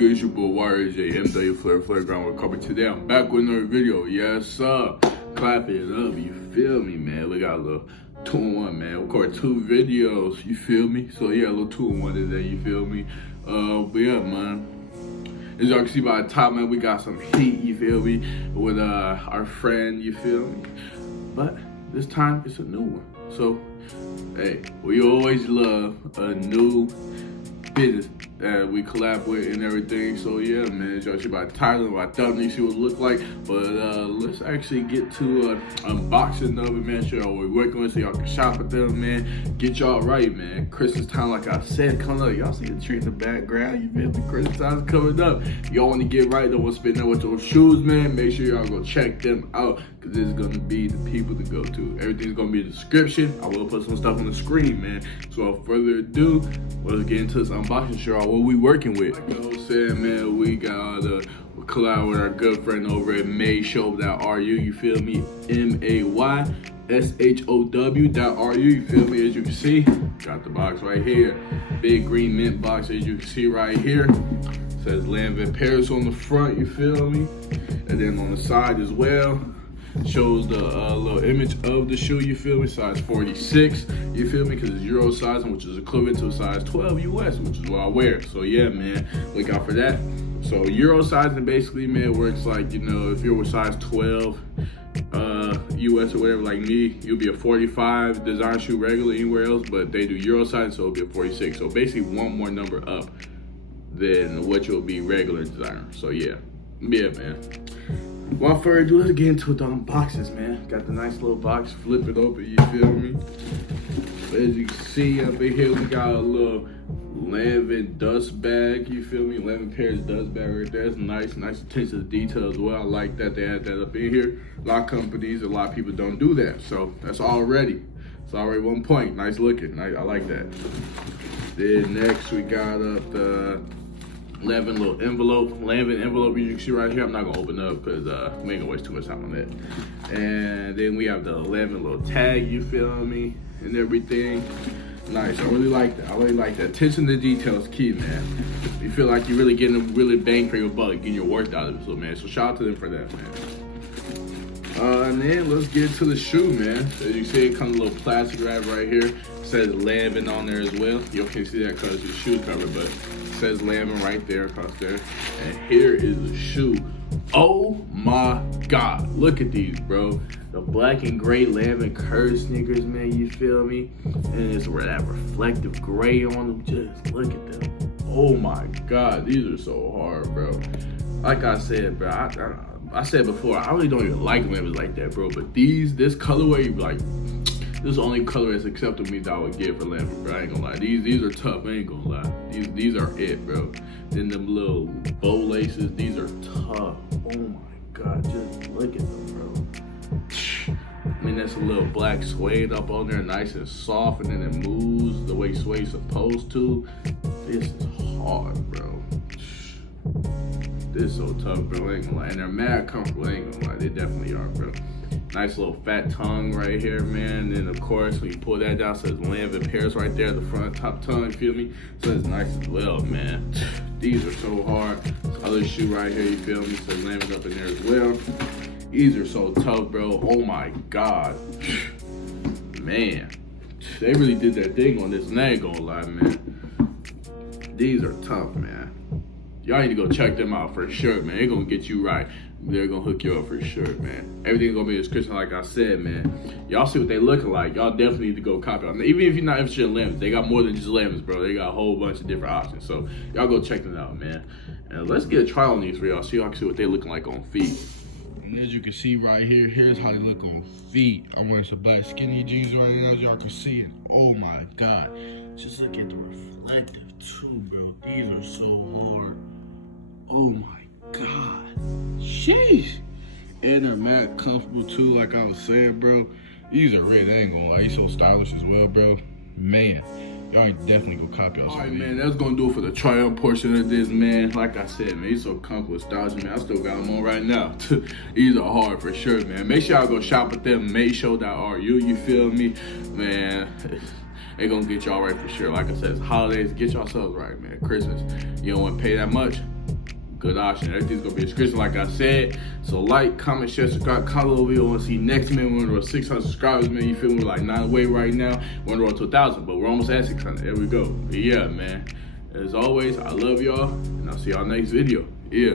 good? It's your boy YJ, MW Flare Ground with Carpet. Today I'm back with another video. Yes, sir. Clap it up, you feel me, man? We got a little 2-in-1, man. We recorded 2 videos, you feel me? So yeah, a little 2-in-1 today, you feel me? But yeah, man. As y'all can see by the top, man, we got some heat, you feel me? With our friend, you feel me? But this time it's a new one. So, hey, we always love a new business that we collab with and everything. So yeah, man, as y'all see by the title, by thumbnail, you see what it look like. But let's actually get to unboxing of it, man. Show y'all what we're working with so y'all can shop with them, man. Get y'all right, man. Christmas time, like I said, coming up. Y'all see the tree in the background? You feel me? Christmas time's coming up. Y'all want to get right, don't want to spend that with those shoes, man. Make sure y'all go check them out, because this is going to be the people to go to. Everything's going to be in the description. I will put some stuff on the screen, man. So without further ado, let's get into this unboxing. Show y'all what we working with. Like I was saying, man, we got a collab with our good friend over at mayshow.ru, you feel me? MAYSHOW.ru, you feel me? As you can see, got the box right here. Big green mint box, as you can see right here. It says Lanvin Paris on the front, you feel me? And then on the side as well, shows the little image of the shoe, you feel me? Size 46, you feel me? Because it's Euro sizing, which is equivalent to a size 12 US, which is what I wear. So yeah, man, look out for that. So Euro sizing basically, man, works like, you know, if you're a size 12 US or whatever, like me, you'll be a 45 design shoe regular anywhere else, but they do Euro sizing, so it'll be a 46. So basically one more number up than what you'll be regular designer. So yeah, man. Without further ado, let's get into the unboxings, man. Got the nice little box, flip it open, you feel me? As you can see up in here, we got a little Lanvin dust bag, you feel me? Lanvin Paris dust bag right there. It's nice attention to detail as well. I like that they had that up in here. A lot of companies, a lot of people don't do that. So that's already, it's already 1 point. Nice looking, I like that. Then next we got up the Lanvin little envelope, Lanvin envelope, you can see right here. I'm not gonna open it up because we ain't gonna waste too much time on that. And then we have the Lanvin little tag, you feel me, and everything. Nice, I really like that. I really like that. Attention to detail is key, man. You feel like you're really getting a really bang for your buck, getting your work out of it, so man. So shout out to them for that, man. And then let's get to the shoe, man. As you see, it comes a little plastic wrap right here. It says Lanvin on there as well. You can't see that because it's the shoe cover, but it says Lanvin right there across there. And here is the shoe. Oh my God, look at these, bro. The black and gray Lanvin curved sneakers, man, you feel me? And it's that reflective gray on them. Just look at them. Oh my God, these are so hard, bro. Like I said, bro, I said before, I really don't even like Lanvin like that, bro. But this colorway, like, this is the only color that's acceptable to me that I would get for Lanvin, bro. I ain't gonna lie. These are tough, I ain't gonna lie. These are it, bro. Then them little bow laces, these are tough. Oh my God, just look at them, bro. I mean, that's a little black suede up on there, nice and soft, and then it moves the way suede's supposed to. This is hard, bro. This is so tough, bro. I ain't gonna lie. And they're mad comfortable, I ain't gonna lie. They definitely are, bro. Nice little fat tongue right here, man. And of course, when you pull that down, it says Lanvin Paris right there, the front top tongue, you feel me? So it's nice as well, man. These are so hard. This other shoe right here, you feel me? So Lanvin up in there as well. These are so tough, bro. Oh my God. Man, they really did their thing on this, and I ain't gonna lie, man. These are tough, man. Y'all need to go check them out for sure, man. They're gonna get you right. They're gonna hook you up for sure, man. Everything's gonna be in the description, like I said, man. Y'all see what they looking like. Y'all definitely need to go copy them. Even if you're not interested in Lanvins, they got more than just Lanvins, bro. They got a whole bunch of different options. So y'all go check them out, man. And let's get a try on these for y'all so y'all can see what they looking like on feet. And as you can see right here, here's how they look on feet. I'm wearing some black skinny jeans right now, as y'all can see. And oh my God, just look at the reflective too, bro. These are so hard. Oh my God. Sheesh. And they're mad comfortable too, like I was saying, bro. These are red, I ain't gonna lie. These so stylish as well, bro. Man, y'all definitely go copy us. Alright, man, that's gonna do it for the try-on portion of this, man. Like I said, man, he's so comfortable, stylish, man. I still got them on right now. These are hard for sure, man. Make sure y'all go shop with them, mayshow.ru, you feel me? Man, they gonna get y'all right for sure. Like I said, it's holidays, get yourselves right, man. Christmas, you don't wanna pay that much, good option. Everything's gonna be in the description, like I said. So like, comment, share, subscribe, comment over here. I want to see next, man. We're on the road to 600 subscribers, man. You feel me? We're like 9 away right now. We're on the road to 1,000, but we're almost at 600. There we go. But yeah, man. As always, I love y'all, and I'll see y'all next video. Yeah.